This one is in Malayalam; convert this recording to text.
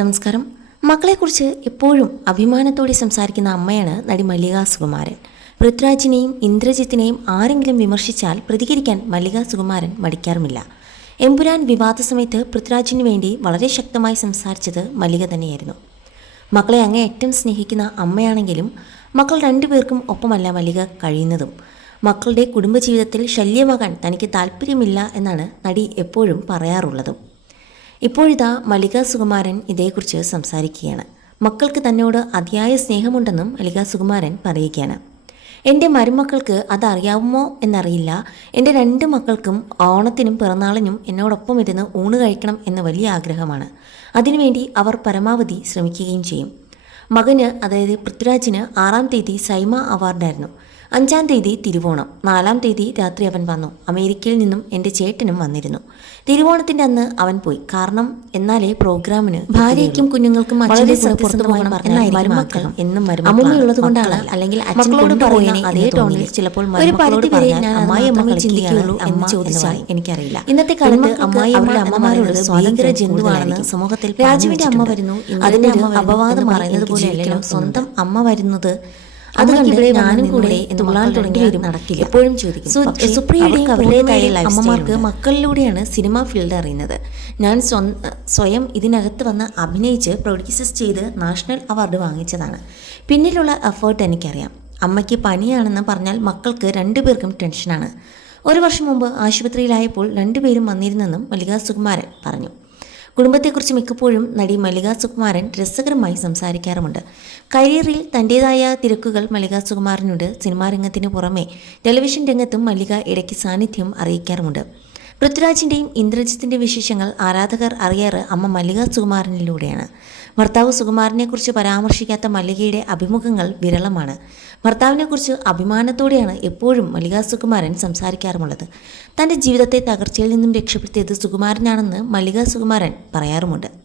നമസ്കാരം. മക്കളെക്കുറിച്ച് എപ്പോഴും അഭിമാനത്തോടെ സംസാരിക്കുന്ന അമ്മയാണ് നടി മല്ലിക സുകുമാരൻ. പൃഥ്വിരാജിനെയും ഇന്ദ്രജിത്തിനെയും ആരെങ്കിലും വിമർശിച്ചാൽ പ്രതികരിക്കാൻ മല്ലിക സുകുമാരൻ മടിക്കാറുമില്ല. എമ്പുരാൻ വിവാദ സമയത്ത് പൃഥ്വിരാജിന് വേണ്ടി വളരെ ശക്തമായി സംസാരിച്ചത് മല്ലിക തന്നെയായിരുന്നു. മക്കളെ അങ്ങേയറ്റം സ്നേഹിക്കുന്ന അമ്മയാണെങ്കിലും മക്കൾ രണ്ടുപേർക്കും ഒപ്പമല്ല മല്ലിക കഴിയുന്നതും. മക്കളുടെ കുടുംബജീവിതത്തിൽ ശല്യമാകാൻ തനിക്ക് താല്പര്യമില്ല എന്നാണ് നടി എപ്പോഴും പറയാറുള്ളതും. ഇപ്പോഴിതാ മല്ലിക സുകുമാരൻ ഇതേക്കുറിച്ച് സംസാരിക്കുകയാണ്. മക്കൾക്ക് തന്നോട് അതിയായ സ്നേഹമുണ്ടെന്നും മല്ലിക സുകുമാരൻ പറയുകയാണ്. എന്റെ മരുമക്കൾക്ക് അതറിയാവുമോ എന്നറിയില്ല. എന്റെ രണ്ട് മക്കൾക്കും ഓണത്തിനും പിറന്നാളിനും എന്നോടൊപ്പം ഇരുന്ന് ഊണ് കഴിക്കണം എന്ന വലിയ ആഗ്രഹമാണ്. അതിനുവേണ്ടി അവർ പരമാവധി ശ്രമിക്കുകയും ചെയ്യും. മകന് അതായത് പൃഥ്വിരാജിന് ആറാം തീയതി സൈമ അവാർഡായിരുന്നു. അഞ്ചാം തീയതി തിരുവോണം. നാലാം തീയതി രാത്രി അവൻ വന്നു. അമേരിക്കയിൽ നിന്നും എന്റെ ചേട്ടനും വന്നിരുന്നു. തിരുവോണത്തിന്റെ അന്ന് അവൻ പോയി. കാരണം എന്നാലേ പ്രോഗ്രാമിന് ഭാര്യയ്ക്കും കുഞ്ഞുങ്ങൾക്കും വളരെ എന്നും അമ്മയുള്ളത് കൊണ്ടാണ് അല്ലെങ്കിൽ അച്ഛനോട് പറയുന്ന അതേ ടോണിൽ ചിലപ്പോൾ ഒരു പരിധി വരെ ഞാൻ അമ്മായി അമ്മ ചിന്തിക്കുകയുള്ളൂ എന്ന് ചോദിച്ചാൽ എനിക്കറിയില്ല. ഇന്നത്തെ കാലത്ത് അമ്മായി അവരുടെ അമ്മമാരോട് സ്വാതന്ത്ര്യ ജന്തുവാണെന്ന് സമൂഹത്തിൽ രാജുവിന്റെ അമ്മ വരുന്നു. അതിന്റെ അപവാദം പറയുന്നത് പോലെയല്ലോ സ്വന്തം അമ്മ വരുന്നത് അതുകൊണ്ട് ഞാനും കൂടെ തുള്ളാൻ തുടങ്ങി വരും. നടക്കില്ല. എപ്പോഴും ചോദിക്കും. സുപ്രിയയുടെയും അവരുടേതായ അമ്മമാർക്ക് മക്കളിലൂടെയാണ് സിനിമ ഫീൽഡ് അറിയുന്നത്. ഞാൻ സ്വയം ഇതിനകത്ത് വന്ന് അഭിനയിച്ച് പ്രൊഡ്യൂസസ് ചെയ്ത് നാഷണൽ അവാർഡ് വാങ്ങിച്ചതാണ്. പിന്നിലുള്ള എഫേർട്ട് എനിക്കറിയാം. അമ്മയ്ക്ക് പനിയാണെന്ന് പറഞ്ഞാൽ മക്കൾക്ക് രണ്ടുപേർക്കും ടെൻഷനാണ് ഒരു വർഷം മുമ്പ് ആശുപത്രിയിലായപ്പോൾ രണ്ടുപേരും വന്നിരുന്നെന്നും മല്ലിക സുകുമാരൻ പറഞ്ഞു. കുടുംബത്തെക്കുറിച്ച് മിക്കപ്പോഴും നടി മല്ലിക സുകുമാരൻ രസകരമായി സംസാരിക്കാറുമുണ്ട്. കരിയറിൽ തന്റേതായ തിരക്കുകൾ മല്ലിക സുകുമാരനുണ്ട്. സിനിമാ രംഗത്തിന് പുറമെ ടെലിവിഷൻ രംഗത്തും മല്ലിക ഇടയ്ക്ക് സാന്നിധ്യം അറിയിക്കാറുമുണ്ട്. പൃഥ്വിരാജിന്റെയും ഇന്ദ്രജിത്തിന്റെ വിശേഷങ്ങൾ ആരാധകർ അറിയാറ് അമ്മ മല്ലിക സുകുമാരനിലൂടെയാണ്. ഭർത്താവ് സുകുമാരനെക്കുറിച്ച് പരാമർശിക്കാത്ത മല്ലികയുടെ അഭിമുഖങ്ങൾ വിരളമാണ്. ഭർത്താവിനെക്കുറിച്ച് അഭിമാനത്തോടെയാണ് എപ്പോഴും മല്ലിക സുകുമാരൻ സംസാരിക്കാറുമുള്ളത്. തന്റെ ജീവിതത്തെ തകർച്ചയിൽ നിന്നും രക്ഷപ്പെടുത്തിയത് സുകുമാരനാണെന്ന് മല്ലിക സുകുമാരൻ പറയാറുമുണ്ട്.